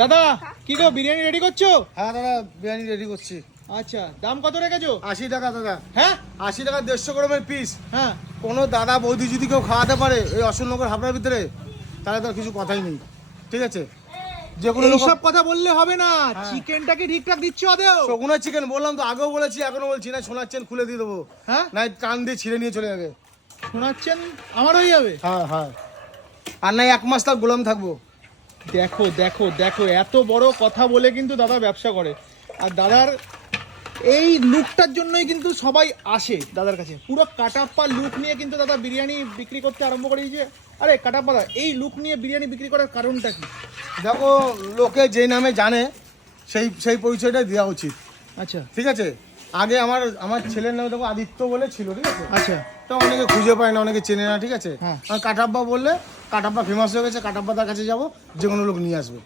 দাদা কি গো বিরিয়ানি রেডি করছো? হ্যাঁ দাদা, বিরিয়ানি রেডি করছি। আচ্ছা, দাম কত রেখেছো? 80 টাকা দাদা। হ্যাঁ 80 টাকা 150 গ্রামের পিস। হ্যাঁ, কোনো দাদা বৌদি যদি কেউ খাওয়াতে পারে এই অশোকনগর হাবড়ার ভিতরে, তাহলে তো আর কিছু কথাই নেই, ঠিক আছে? যে কোনো এইসব কথা বললে হবে না। হ্যাঁ। চিকেনটা কি ঠিকঠাক দিচ্ছ ওদেও? শগুনা চিকেন বললাম তো, আগেও বলেছি এখনো বলছি, না সোনার চেন খুলে দিয়ে দেবো, হ্যাঁ, না টান দিয়ে ছিঁড়ে নিয়ে চলে যাবে। শোনাচ্ছেন আমার হয়ে যাবে। হ্যাঁ হ্যাঁ, আর নাই 1 মাস তার গোলাম থাকবো। দেখো দেখো দেখো, এত বড় কথা বলে কিন্তু দাদা ব্যবসা করে। আর দাদার এই লুকটার জন্যই কিন্তু সবাই আসে দাদার কাছে। পুরো কাটাপ্পা লুক নিয়ে কিন্তু দাদা বিরিয়ানি বিক্রি করতে আরম্ভ করে দিয়েছে। আরে কাটাপ্পা দা, এই লুক নিয়ে বিরিয়ানি বিক্রি করার কারণটা কি? দেখো, লোকে যে নামে জানে সেই সেই পরিচয়টা দেওয়া উচিত, আচ্ছা ঠিক আছে? আগে আমার ছেলের নামে দেখো আদিত্য বলে ছিল, ঠিক আছে? আচ্ছা, তো অনেকে খুঁজে পায় না, অনেকে চেনে না, ঠিক আছে? হ্যাঁ। আর কাটাপ্পা বললে কাটাপ্পা ফেমাস হয়ে গেছে, কাটাপ্পা তার কাছে যাবো, যে কোনো লোক নিয়ে আসবে।